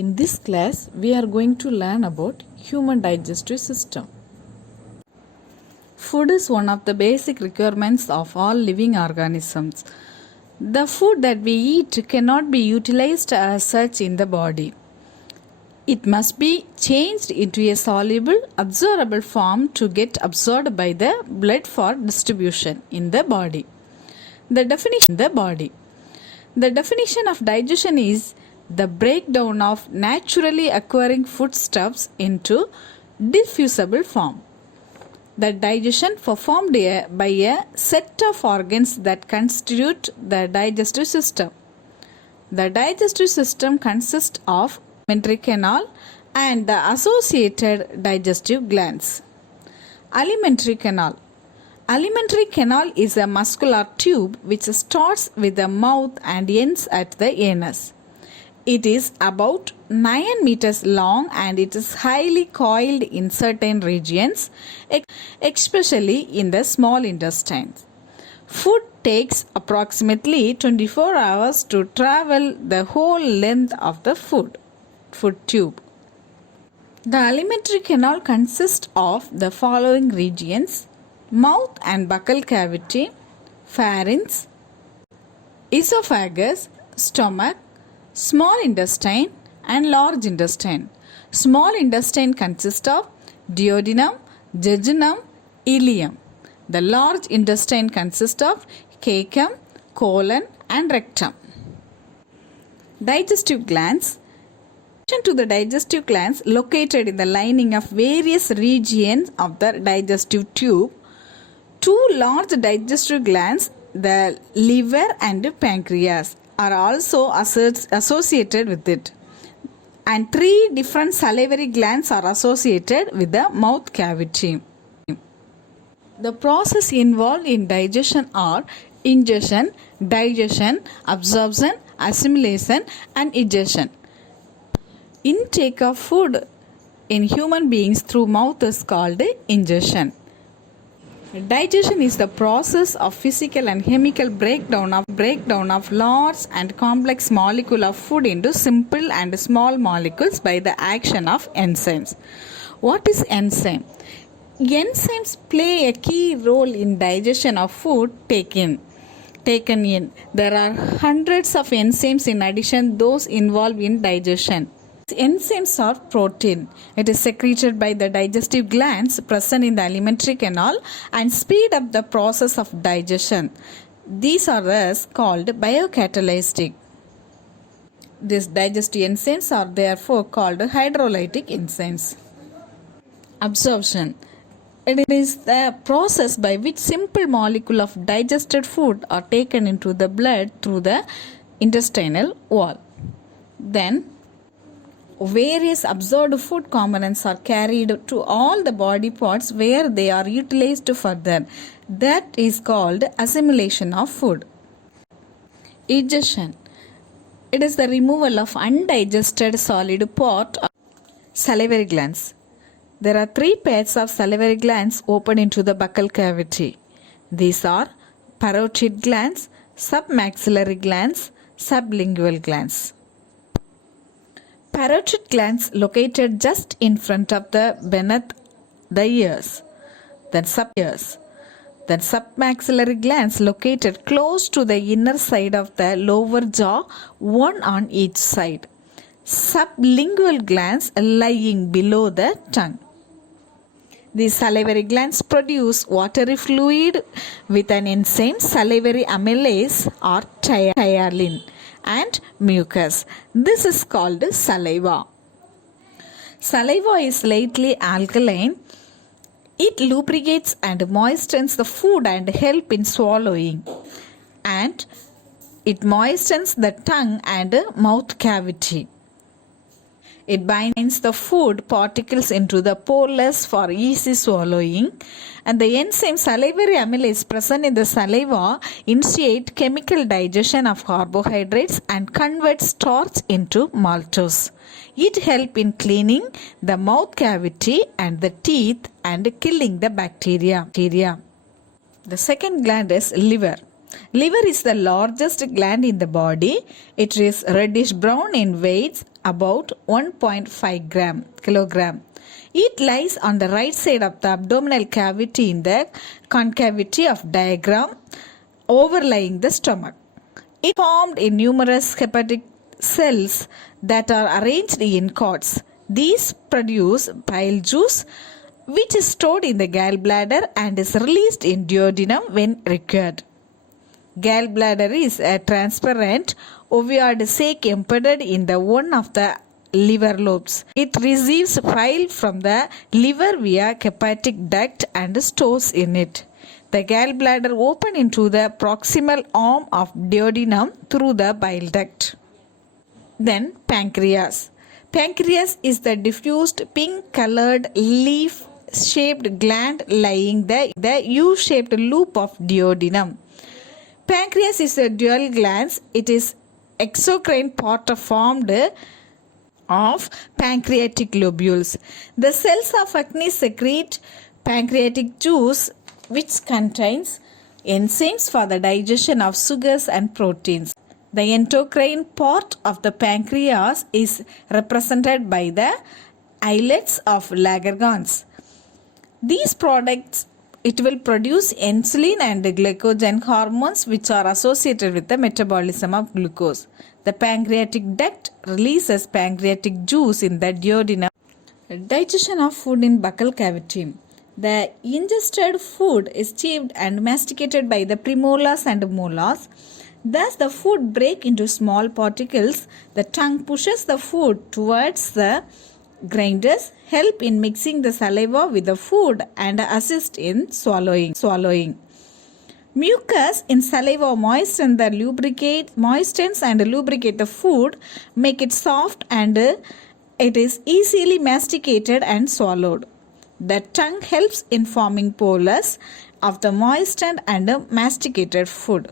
In this class, we are going to learn about human digestive system. Food is one of the basic requirements of all living organisms. The food that we eat cannot be utilized as such in the body. It must be changed into a soluble, absorbable form to get absorbed by the blood for distribution in the body. The definition of digestion is the breakdown of naturally occurring foodstuffs into diffusible form. The digestion performed by a set of organs that constitute the digestive system. The digestive system consists of alimentary canal and the associated digestive glands. Alimentary canal. Alimentary canal is a muscular tube which starts with the mouth and ends at the anus. It is about 9 meters long and it is highly coiled in certain regions, especially in the small intestines. Food takes approximately 24 hours to travel the whole length of the food tube. The alimentary canal consists of the following regions: mouth and buccal cavity, pharynx, esophagus, stomach, small intestine and large intestine. Small intestine consists of duodenum, jejunum, ileum. The large intestine consists of caecum, colon and rectum. Digestive glands. To the digestive glands located in the lining of various regions of the digestive tube, two large digestive glands, the liver and pancreas, are also associated with it, and three different salivary glands are associated with the mouth cavity. The process involved in digestion are ingestion, digestion, absorption, assimilation and egestion. Intake of food in human beings through mouth is called ingestion. Digestion is the process of physical and chemical breakdown of large and complex molecule of food into simple and small molecules by the action of enzymes. What is enzyme? Enzymes play a key role in digestion of food taken in. There are hundreds of enzymes in addition those involved in digestion. Enzymes are protein. It is secreted by the digestive glands present in the alimentary canal and speed up the process of digestion. These are thus called biocatalytic. These digestive enzymes are therefore called hydrolytic enzymes. Absorption. It is the process by which simple molecules of digested food are taken into the blood through the intestinal wall. Then various absorbed food components are carried to all the body parts where they are utilized further. That is called assimilation of food. Egestion. It is the removal of undigested solid part of salivary glands. There are three pairs of salivary glands open into the buccal cavity. These are parotid glands, submaxillary glands, sublingual glands. Parotid glands located just in front of the beneath the ears, then sub-ears. Then submaxillary glands located close to the inner side of the lower jaw, one on each side. Sublingual glands lying below the tongue. These salivary glands produce watery fluid with an enzyme, salivary amylase or ptyalin, and mucus. This is called saliva. Saliva is slightly alkaline. It lubricates and moistens the food and help in swallowing. And it moistens the tongue and mouth cavity. It binds the food particles into the poreless for easy swallowing, and the enzyme salivary amylase present in the saliva initiate chemical digestion of carbohydrates and convert starch into maltose. It helps in cleaning the mouth cavity and the teeth and killing the bacteria. The second gland is liver. Liver is the largest gland in the body. It is reddish brown in weight, about 1.5 kilogram. It lies on the right side of the abdominal cavity in the concavity of diaphragm overlying the stomach. It is formed in numerous hepatic cells that are arranged in cords. These produce bile juice, which is stored in the gallbladder and is released in duodenum when required. Gallbladder is a transparent ovoid sac embedded in the one of the liver lobes. It receives bile from the liver via hepatic duct and stores in it. The gallbladder opens into the proximal arm of duodenum through the bile duct. Then pancreas. Pancreas is the diffused pink colored leaf shaped gland lying the U-shaped loop of duodenum. Pancreas is a dual gland. It is exocrine part formed of pancreatic lobules. The cells of acne secrete pancreatic juice, which contains enzymes for the digestion of sugars and proteins. The endocrine part of the pancreas is represented by the islets of Langerhans. These products, it will produce insulin and glycogen hormones which are associated with the metabolism of glucose. The pancreatic duct releases pancreatic juice in the duodenum. Digestion of food in buccal cavity. The ingested food is chewed and masticated by the premolars and molars. Thus, the food breaks into small particles. The tongue pushes the food towards the grinders, help in mixing the saliva with the food and assist in swallowing. Mucus in saliva moistens and lubricate the food, make it soft, and it is easily masticated and swallowed. The tongue helps in forming pollus of the moistened and masticated food.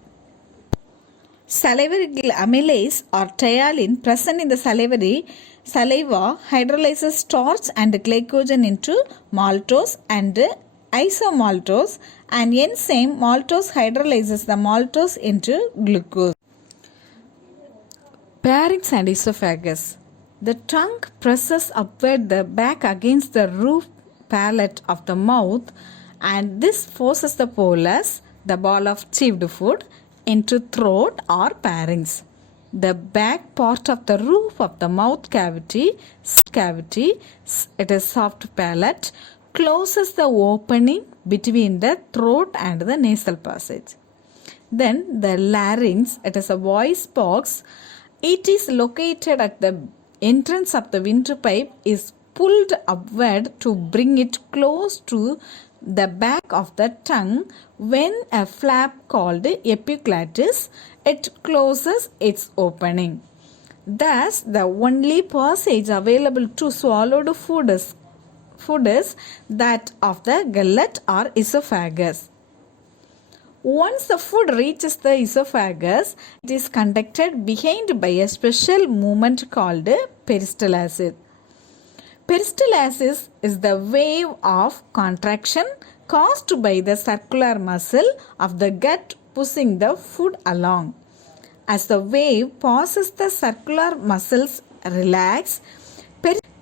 Salivary amylase or tyalin present in the saliva hydrolyzes starch and glycogen into maltose and isomaltose, and enzyme maltose hydrolyzes the maltose into glucose. Pharynx and esophagus. The tongue presses upward the back against the roof palate of the mouth, and this forces the bolus, the ball of chewed food, into throat or pharynx. The back part of the roof of the mouth cavity, it is soft palate, closes the opening between the throat and the nasal passage. Then the larynx, it is a voice box. It is located at the entrance of the windpipe, is pulled upward to bring it close to the back of the tongue. When a flap called epiglottis, it closes its opening. Thus, the only passage available to swallowed food is that of the gullet or esophagus. Once the food reaches the esophagus, it is conducted behind by a special movement called peristalsis. Peristalsis is the wave of contraction caused by the circular muscle of the gut pushing the food along. As the wave passes, the circular muscles relax.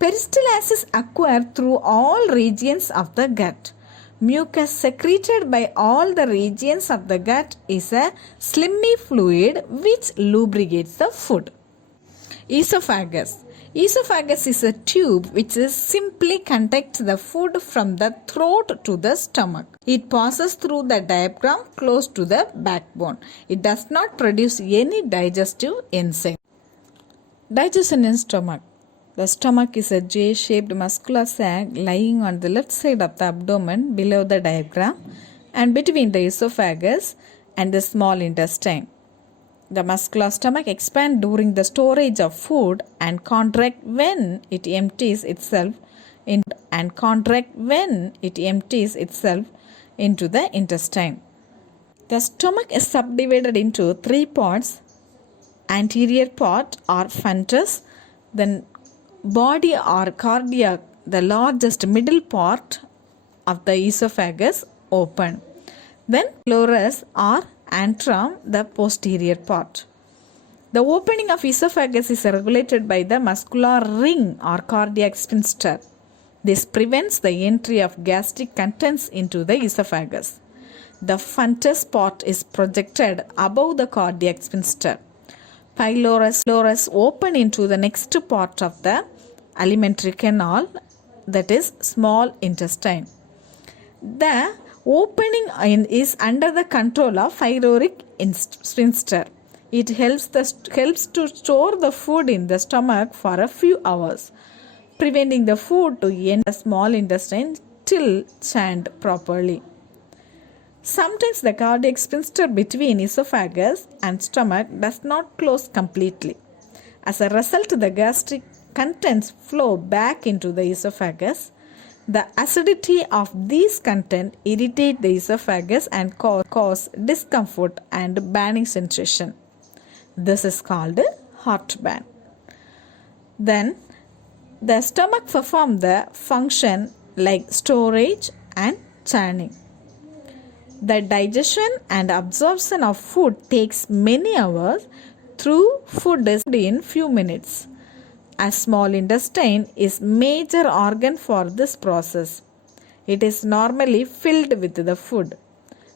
Peristalsis occurs through all regions of the gut. Mucus secreted by all the regions of the gut is a slimy fluid which lubricates the food. Esophagus. Esophagus is a tube which simply conducts the food from the throat to the stomach. It passes through the diaphragm close to the backbone. It does not produce any digestive enzyme. Digestion in stomach. The stomach is a J-shaped muscular sac lying on the left side of the abdomen below the diaphragm and between the esophagus and the small intestine. The muscular stomach expands during the storage of food and contracts when it empties itself into the intestine. The stomach is subdivided into three parts: anterior part or fundus, then body or cardiac, the largest middle part of the esophagus open, then pylorus or antrum, the posterior part. The opening of esophagus is regulated by the muscular ring or cardiac sphincter. This prevents the entry of gastric contents into the esophagus. The fundus part is projected above the cardiac sphincter. Pylorus open into the next part of the alimentary canal, that is small intestine. The opening is under the control of pyloric sphincter. It helps to store the food in the stomach for a few hours, preventing the food to enter the small intestine till churned properly. Sometimes the cardiac sphincter between esophagus and stomach does not close completely. As a result, the gastric contents flow back into the esophagus. The acidity of these contents irritate the esophagus and cause discomfort and burning sensation. This is called heartburn. Then the stomach performs the function like storage and churning. The digestion and absorption of food takes many hours, through food is in few minutes. A small intestine is major organ for this process. It is normally filled with the food.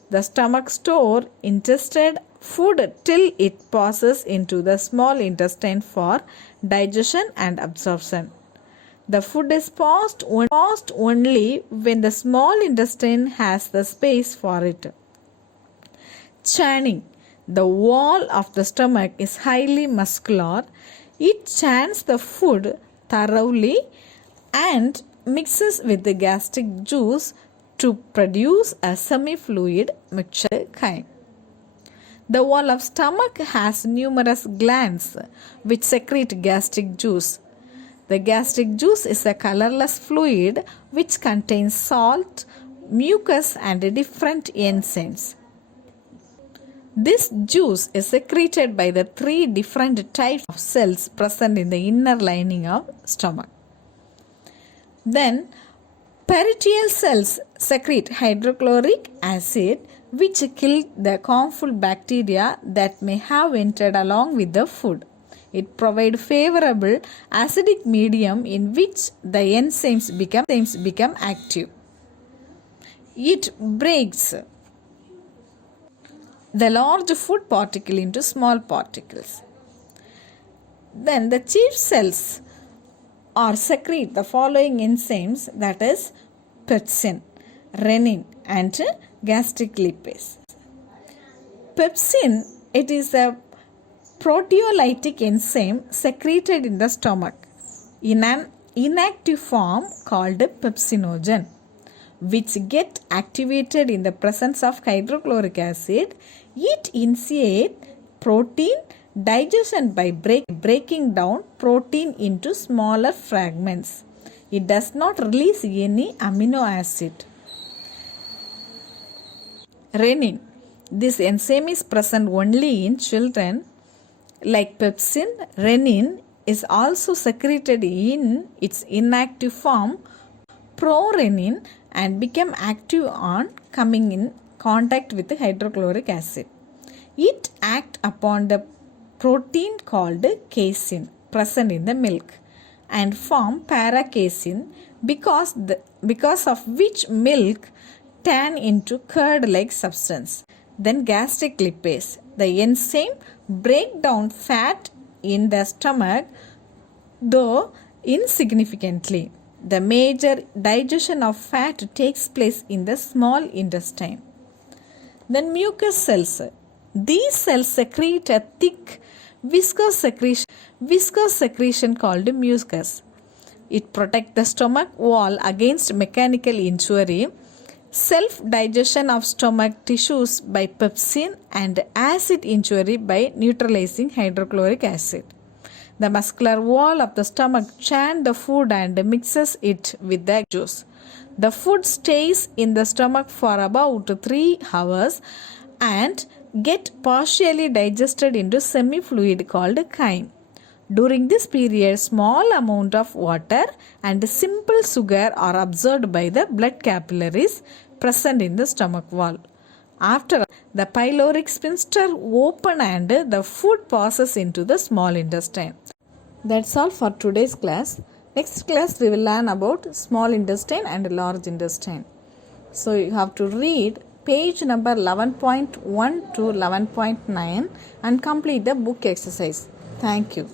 The stomach stores ingested food till it passes into the small intestine for digestion and absorption. The food is passed only when the small intestine has the space for it. Churning. The wall of the stomach is highly muscular. It churns the food thoroughly and mixes with the gastric juice to produce a semi-fluid mixture kind. The wall of stomach has numerous glands which secrete gastric juice. The gastric juice is a colorless fluid which contains salt, mucus and different enzymes. This juice is secreted by the 3 different types of cells present in the inner lining of stomach. Then peritoneal cells secrete hydrochloric acid which kill the harmful bacteria that may have entered along with the food. It provides favorable acidic medium in which the enzymes become active. It breaks the large food particle into small particles. Then the chief cells or secrete the following enzymes, that is pepsin, renin and gastric lipase. Pepsin, it is a proteolytic enzyme secreted in the stomach in an inactive form called pepsinogen, which get activated in the presence of hydrochloric acid. It initiates protein digestion by breaking down protein into smaller fragments. It does not release any amino acid. Renin. This enzyme is present only in children. Like pepsin, renin is also secreted in its inactive form, prorenin, and become active on coming in contact with hydrochloric acid. It acts upon the protein called casein present in the milk and form paracasein, because of which milk turn into curd-like substance. Then gastric lipase. The enzyme break down fat in the stomach, though insignificantly. The major digestion of fat takes place in the small intestine. Then mucus cells. These cells secrete a thick viscous secretion called mucus. It protects the stomach wall against mechanical injury, self-digestion of stomach tissues by pepsin, and acid injury by neutralizing hydrochloric acid. The muscular wall of the stomach churns the food and mixes it with the juice. The food stays in the stomach for about 3 hours and get partially digested into semi-fluid called chyme. During this period, small amount of water and simple sugar are absorbed by the blood capillaries present in the stomach wall. After the pyloric sphincter open and the food passes into the small intestine. That's all for today's class. Next class we will learn about small intestine and large intestine. So you have to read page number 11.1 to 11.9 and complete the book exercise. Thank you.